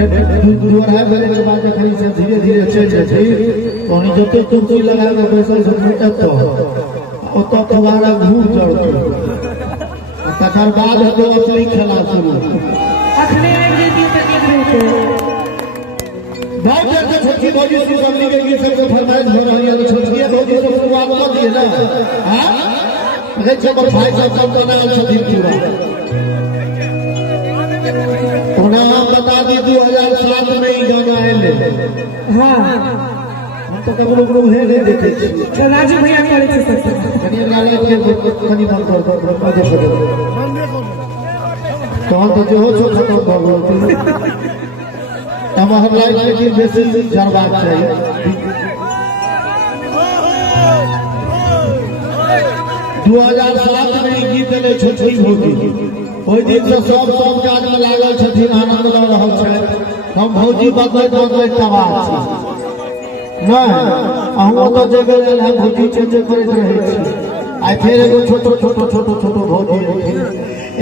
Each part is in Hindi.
दूर है बड़े के बाद खरी से धीरे धीरे चल जाए कोनी जते कुर्सी लगा के बैसल से तो ओतो तुम्हारा घूम चढ़तो तकर बाद तो असली खेला शुरू अखने एक दिन तक निकले थे बहुत जगह छोटी भौजी से हमने के ये सबसे फरमाइश हो रही है छोटी भौजी से शुरुआत कर दिए ना हां अरे जब भाई साहब बना छथि पूरा उन्हें बता दी 2007 में ही गाना आए हां तो कब लोग है नहीं देखे तो राजू भैया करे थे सब कनी गाले के कनी मन कर तो हम तो जो हो खत्म हो गए हम लाइफ की बेसी जरबाक चाहिए 2007 में गीत ले छोटी भौजी ओई दिन से सब काज में लागल छथिन आनंद ल रहल छै हम भौजी बदलै तबाह छी नहीं अहूँ तो जगह है भौजी चेंज करैत रहै छी आई फेर एगो छोटो भौजी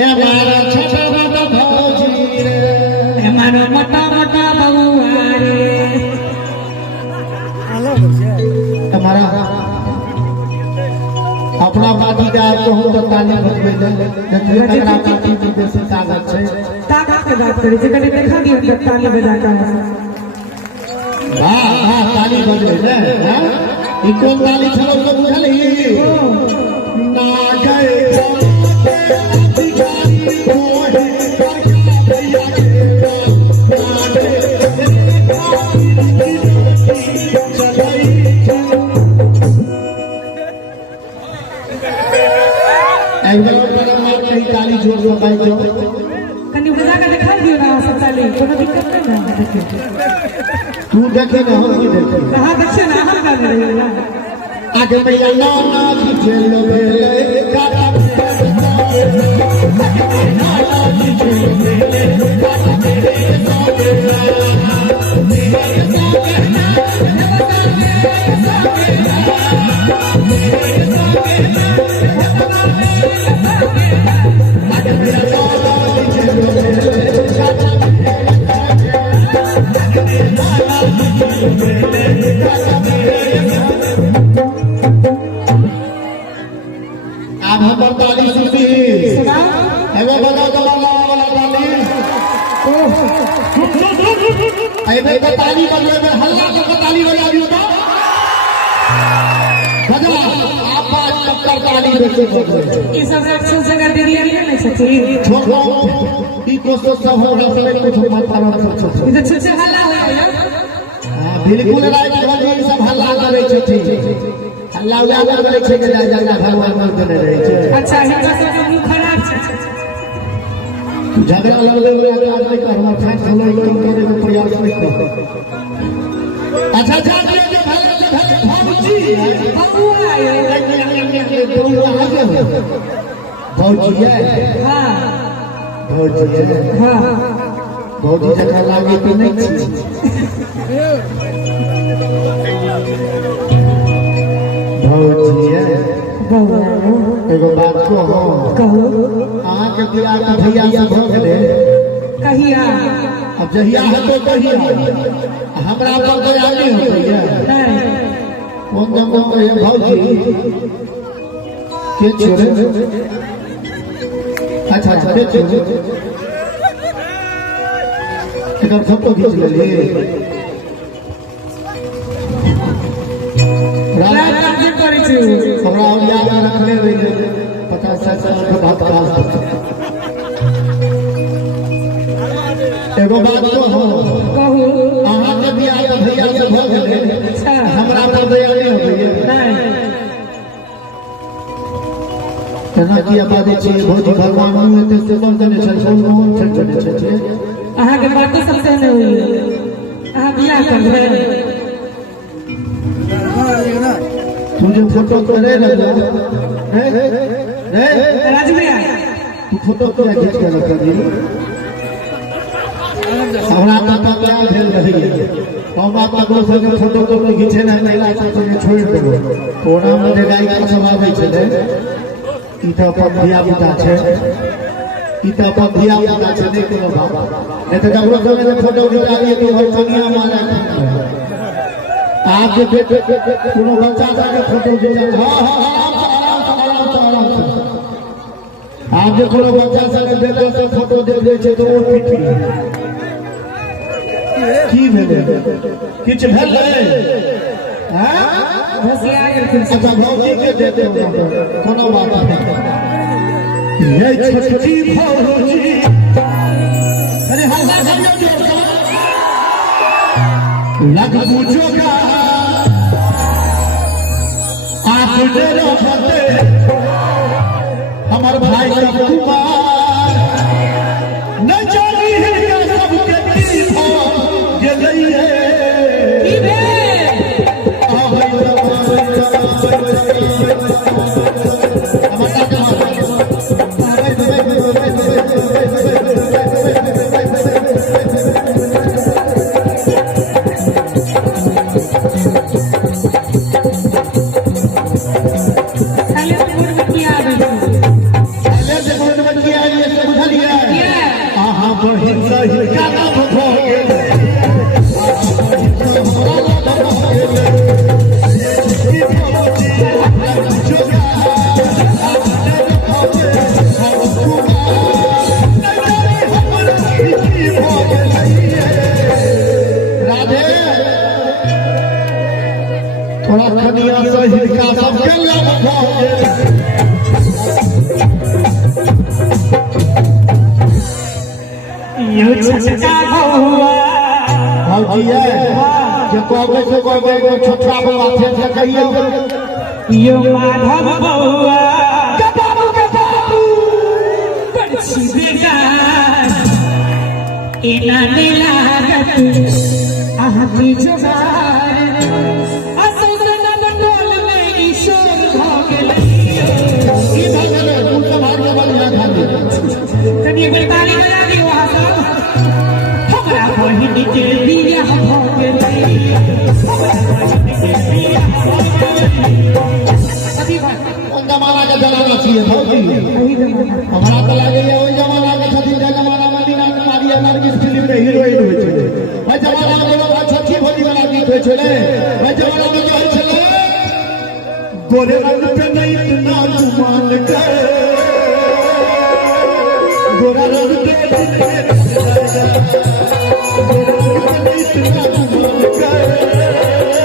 ए मारा छोटा भौजी रे ए मारा मोटा बबुआ रे हमारा अपना पार्टी का आपको हम तो ताली बजबे देखिए तकरा पार्टी में बेसी ताकत छै ताकत के बात करी जे कने देखा दियो कि ताली बजा के हां ताली बजबे ने हां ई कोन ताली छलो सब बुझल ही ना गए अधिकारी कोहे काका भैया के ताली जोर लगाई दो कनी बजा के दिखा दियो ना सब ताली कोनो दिक्कत नहीं ना देखे तू देखे ना हम की देखे कहां देखे ना हम कर रहे हैं आगे भैया ना पीछे लो बेले काका अब हम ताली सुनती एगो बजा दो वाला ताली एबे तो ताली बजले में हल्ला करके ताली बजा दियो तो बजा आप चक्कर ताली देखे ये सब एक्शन से कर दिया नहीं सकती छोड़ो ई कोशिश सब हो रहा है कुछ मत करो इधर छुछे हल्ला हो यार बिल्कुल राइट भौजी सब हल्ला करे छथि हल्ला उला करे छै के जा भगवान मन देने रहे छै अच्छा हिंसा से जो मुंह खराब छै झगड़ा लगले आदमी का हम खान खोले करे के प्रयास नहीं कर अच्छा जे भौजी बबुआ है भौजी है हां भौजी है हां भौजी जगह लागे कि नहीं छी भौजी है एगो बात कहो अहाँ के बियाह के भैया से भ गेले कहिया अब जहिया है तो कहिया हमरा पर दया नहीं होइए नहीं कौन दम कहे भौजी के छोड़े अच्छा के छोड़े एकर फोटो खींच लेलिए रात कार्य करै छी हमरा याद रखले रहिए 50 साल के बाद काज एगो बात कहू अहाँ के बियाह के भैया से भ गेले हमरा पर दया नहीं होइए नहीं केना की आबादी छै भौजी भगवान में ते से बंधन छै सोन छै अहाँ के बात सबसे नहीं हुई अहाँ बियाह करबै तुझे फोटो करे लगा राजू भैया तू फोटो तो खींच के रख दी हमरा पता क्या भेल रही हम आपका दोस्त के फोटो को खींचे ना महिला सब छोड़ देबो ओना में गाय का सब आबै छले ई तो अपन धिया पुता छै ई तो अपन धिया पुता छने के बाबा नहीं तो ककरो संगे फोटो खिंचा लिए तो हर कनिया मारा आप जे कोनो बच्चा के फोटो खिंचा हां आराम से आप जे कोनो बच्चा के बेटा से फोटो दे दे छे तो ओ पिटी की भेले किछ भेले हां भसिया गेल अच्छा भौजी के देते हो कोनो बात नहीं ये छोटी भौजी अरे हल्ला लग पूछोगा आप डेरो फते हमार भाई का कुमार न जानी है क्या सबके दिल हो ये नहीं है की बे थोड़ा कनिया से हिलका सब के लग भौजी यो छटका भौआ भौजी है जे कहबे से कहबे छोटा बड़ा से कहियो यो माधव भौआ के बाबू बड़सी बेटा एना ने लागत आहा की जोगार असैन डोल में ईश्वर भ गेलियो ई भगले तू तो भाग्य बलिया खाली तनी एक बेर ताली बजा दियो वहां सब हमरा बहिन के बियाह भ गेलियो हमरा बहिन के बियाह भ गेलियो अभी बात उन जमाना के जमाना छिए भौजी हमरा तो लागे ये ओई जमाना के छथिन जे जमाना में मीना कुमारी नरगिस फिल्म के हीरोइन होय छै ओई जमाना में लोग छठी भौजी वाला गीत होय छले ओई जमाना में जो होय छले गोरे रंग पे नहीं इतना जुबान के गोरा रंग पे गोरा रंग पे नहीं इतना जुबान के गोरा रंग पे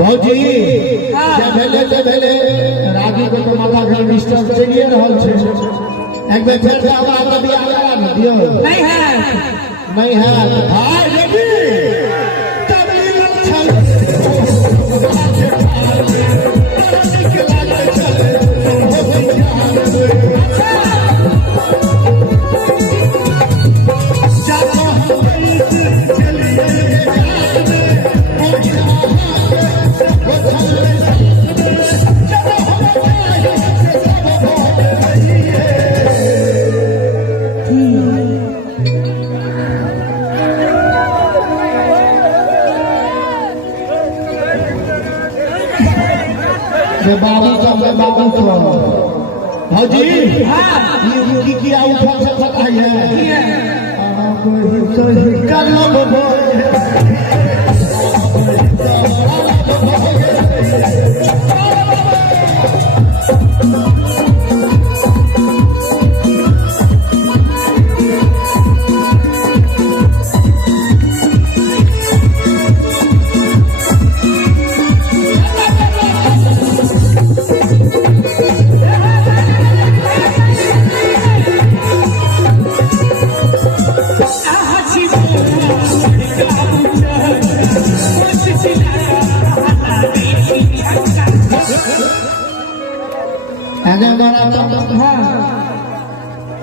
भौजी जे भेले राजू के तो माथा घर डिस्टर्ब चलिए रहल छै एक बेर फेर से हमरा के बियाह करा न दियो नहीं है भाई रेडी तबली छल बाबू सब भौजी ये किया उठा से पता है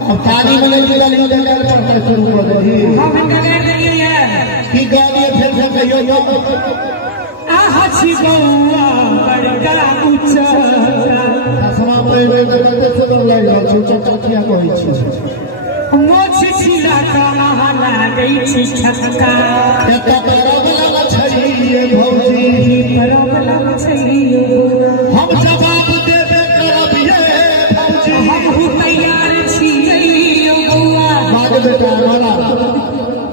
अब अब ताली वाले की गाली में डगर पड़ना शुरू कर दी हम डगर देंगे की गाली फिर से कहियो आहाची बउआ बड़का ऊंचा दसवां पे जगते सुन लाग छ चकिया कहै छी मोछ छिला का आहा गई छी छक्का एता परबला छड़िए भौजी परबला छड़ी हम जवाब देबे करब ये भौजी हम तैयार छी बउआ बात बेटा हमारा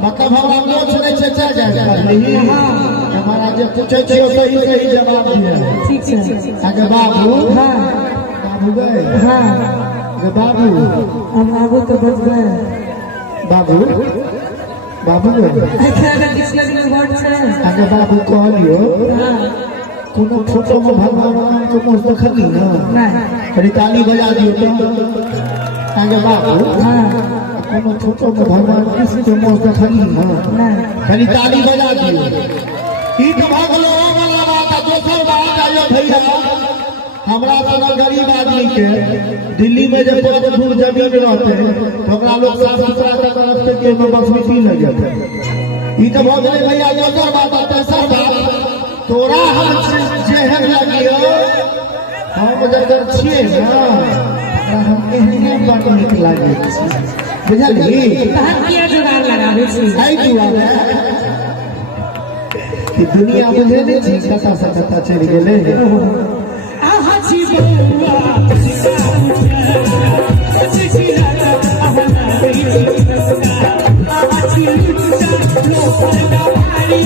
मतलब हम नोच नहीं चचा जाए करली हमारा जे पूछे छै सही सही जवाब दिया ठीक है आगे बाबू हां बाबू गए हां आगे बाबू हम बाबू तो बच गए बाबू बाबू गए अच्छा अगर पिछले दिन वर्ड से आगे बाबू कहलियो हां कोनो फोटो में भगवान राम को मुंह देखली ना नहीं अरे ताली बजा दियो तो आगे बाबू हां कोनो फोटो में भगवान कृष्ण के मुंह देखली ना नहीं खाली ताली बजा दियो ई तो भगलो वाला बात दोसर बात आयो भैया हमरा तना गरीब आदमी के दिल्ली में जब बहुत दूर जमीन रहते तो हमरा लोग साफ सुथरा का तरफ से के में बस मिट्टी लग जाते ई तो भगले भैया दोसर बात तेसर बात तोरा हम जेहन लगियो हम जगर छिए ना हम एहने बड़ नीक लागे छी बुझली तहन किया जुगाड़ लगावे छी आई दुआ कि दुनिया बुझे नहीं छी कता से कता चल गेले आहाची बउआ आहाची छिला आहा गई छी छक्का आहाची लुटा लोपर गवारी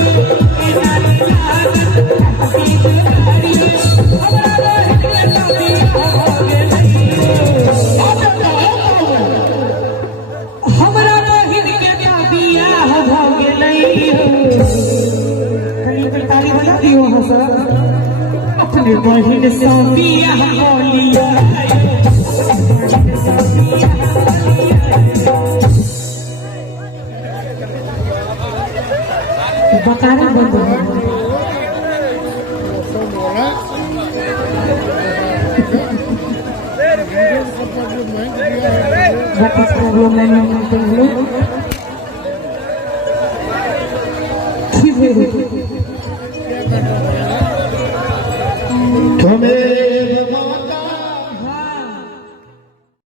इनानी लागत हसी गाड़ी हमरा रहते ताबिया हो गेलै हमरा बहिन के ताबिया हो गेलै कहीं ताली बजा दियो हसन अपने बहिन सोनिया बोलिया बता रहे बोल प्रॉब्लम